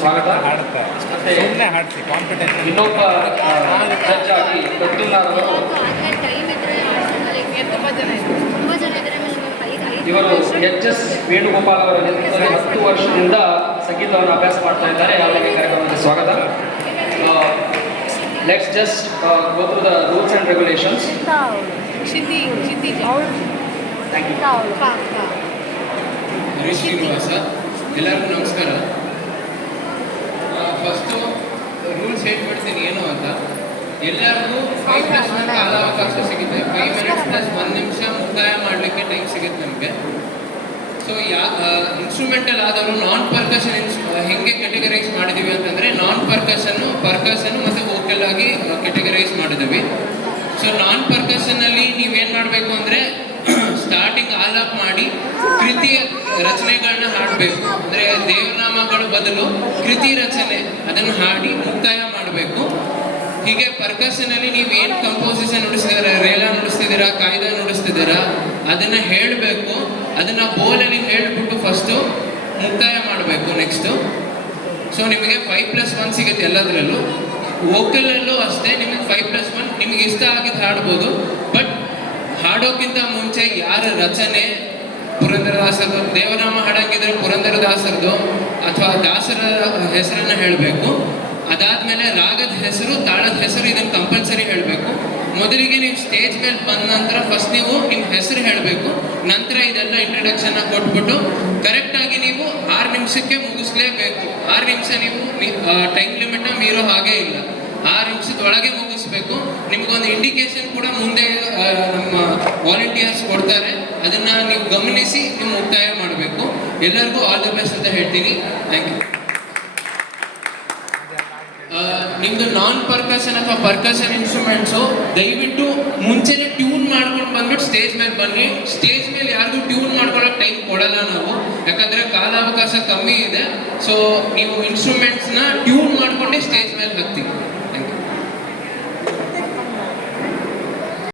ಸ್ವಾಗತ. ಸುಮ್ಮನೆ ಹಾಡಿಸಿ ಕಾಂಪಿಟೇಷನ್. ಇನ್ನೊಬ್ಬ ಜಡ್ಜ್ ಆಗಿ ಪ್ರದ್ಯುಮ್ನರವರು ಇವರು ಎಚ್ ಎಸ್ ವೇಣುಗೋಪಾಲ್ ಅವರ ನೇತೃತ್ವದಲ್ಲಿ 10 ವರ್ಷದಿಂದ ಸಂಗೀತವನ್ನು ಅಭ್ಯಾಸ ಮಾಡ್ತಾ ಇದ್ದಾರೆ. ಅವರಿಗೆ ಕಾರ್ಯಕ್ರಮಕ್ಕೆ ಸ್ವಾಗತ. Let's just go through the rules and regulations. Harish Srinivasa, ಎಲ್ಲರಿಗೂ ನಮಸ್ಕಾರ. ಫಸ್ಟು ರೂಲ್ಸ್ ಹೇಳ್ಬಿಡ್ತೀನಿ ಏನು ಅಂತ. ಎಲ್ಲರಿಗೂ 5+1 ಕಾಲಾವಕಾಶ ಸಿಗುತ್ತೆ. 5 ಮಿನಿಟ್ಸ್ ಪ್ಲಸ್ 1 ನಿಮಿಷ ಮುಕ್ತಾಯ ಮಾಡಲಿಕ್ಕೆ ಟೈಮ್ ಸಿಗುತ್ತೆ ನಮಗೆ. ಸೊ ಇನ್ಸ್ಟ್ರೂಮೆಂಟಲ್ ಆದವರು ನಾನ್ ಪರ್ಕಷನ್ ಹೆಂಗೆ ಕೆಟಗರೈಸ್ ಮಾಡಿದ್ದೀವಿ ಅಂತಂದರೆ ಪರ್ಕಷನ್ನು ಮತ್ತು ವೋಕಲ್ ಆಗಿ ಕೆಟಗರೈಸ್ ಮಾಡಿದ್ದೀವಿ. ಸೊ ನಾನ್ ಪರ್ಕಷನ್ನಲ್ಲಿ ನೀವೇನು ಮಾಡಬೇಕು ಅಂದರೆ ಸ್ಟಾರ್ಟಿಂಗ್ ಆಲಾಪ್ ಮಾಡಿ ಕೃತಿಯ ರಚನೆಗಳನ್ನ ಹಾಡಬೇಕು. ಅಂದರೆ ದೇವನಾಮಗಳ ಬದಲು ಕೃತಿ ರಚನೆ ಅದನ್ನು ಹಾಡಿ ಮುಕ್ತಾಯ ಮಾಡಬೇಕು. ಹೀಗೆ ಪರ್ಕಷನಲ್ಲಿ ನೀವು ಏನು ಕಂಪೋಸಿಷನ್ ನುಡಿಸ್ತಿದ್ದೀರಾ, ರೇಲ ನುಡಿಸ್ತಿದ್ದೀರಾ, ಕಾಯ್ದೆ ನುಡಿಸ್ತಿದ್ದೀರಾ ಅದನ್ನು ಹೇಳಬೇಕು. ಅದನ್ನು ಬೋಲಲ್ಲಿ ಹೇಳಿಬಿಟ್ಟು ಫಸ್ಟು ಮುಕ್ತಾಯ ಮಾಡಬೇಕು ನೆಕ್ಸ್ಟು. ಸೊ ನಿಮಗೆ 5+1 ಸಿಗುತ್ತೆ ಎಲ್ಲದರಲ್ಲೂ. ವೋಕಲಲ್ಲೂ ಅಷ್ಟೇ ನಿಮಗೆ 5+1 ನಿಮಗೆ ಇಷ್ಟ ಆಗಿದ್ದು ಹಾಡ್ಬೋದು. ಬಟ್ ಹಾಡೋಕ್ಕಿಂತ ಮುಂಚೆ ಯಾರ ರಚನೆ, ಪುರಂದರದಾಸರದು ದೇವನಾಮ ಹಾಡಂಗಿದ್ರೆ ಪುರಂದರದಾಸರದು ಅಥವಾ ದಾಸರ ಹೆಸರನ್ನು ಹೇಳಬೇಕು. ಅದಾದಮೇಲೆ ರಾಗದ ಹೆಸರು, ತಾಳದ ಹೆಸರು ಇದನ್ನು ಕಂಪಲ್ಸರಿ ಹೇಳಬೇಕು. ಮೊದಲಿಗೆ ನೀವು ಸ್ಟೇಜ್ ಮೇಲೆ ಬಂದ ನಂತರ ಫಸ್ಟ್ ನೀವು ನಿಮ್ಮ ಹೆಸರು ಹೇಳಬೇಕು. ನಂತರ ಇದೆಲ್ಲ ಇಂಟ್ರಡಕ್ಷನ್ನ ಕೊಟ್ಬಿಟ್ಟು ಕರೆಕ್ಟಾಗಿ ನೀವು 6 ನಿಮಿಷಕ್ಕೆ ಮುಗಿಸ್ಲೇಬೇಕು. 6 ನಿಮಿಷ ನೀವು ಟೈಮ್ ಲಿಮಿಟ್ನ ಮೀರೋ ಹಾಗೆ ಇಲ್ಲ. 6 ನಿಮಿಷದೊಳಗೆ ಮುಗಿಸ್ಬೇಕು. ನಿಮಗೊಂದು ಇಂಡಿಕೇಶನ್ ಕೂಡ ಮುಂದೆ ನಮ್ಮ ವಾಲಂಟಿಯರ್ಸ್ ಕೊಡ್ತಾರೆ. ಅದನ್ನು ನೀವು ಗಮನಿಸಿ ನೀವು ಮುಕ್ತಾಯ ಮಾಡಬೇಕು. ಎಲ್ಲರಿಗೂ ಆಲ್ ದ ಬೆಸ್ಟ್ ಅಂತ ಹೇಳ್ತೀನಿ. Thank you. ನಿಮ್ಮದು ನಾನ್ ಪರ್ಕಷನ್ ಅಥವಾ ಪರ್ಕಷನ್ ಇನ್ಸ್ಟ್ರೂಮೆಂಟ್ಸು ದಯವಿಟ್ಟು ಮುಂಚೆನೇ ಟ್ಯೂನ್ ಮಾಡ್ಕೊಂಡು ಬಂದ್ಬಿಟ್ಟು ಸ್ಟೇಜ್ ಮೇಲೆ ಬನ್ನಿ. ಸ್ಟೇಜ್ ಮೇಲೆ ಯಾರಿಗೂ ಟ್ಯೂನ್ ಮಾಡ್ಕೊಳ್ಳೋಕೆ ಟೈಮ್ ಕೊಡಲ್ಲ ನಾವು, ಯಾಕಂದರೆ ಕಾಲಾವಕಾಶ ಕಮ್ಮಿ ಇದೆ. ಸೊ ನೀವು ಇನ್ಸ್ಟ್ರೂಮೆಂಟ್ಸ್ನ ಟ್ಯೂನ್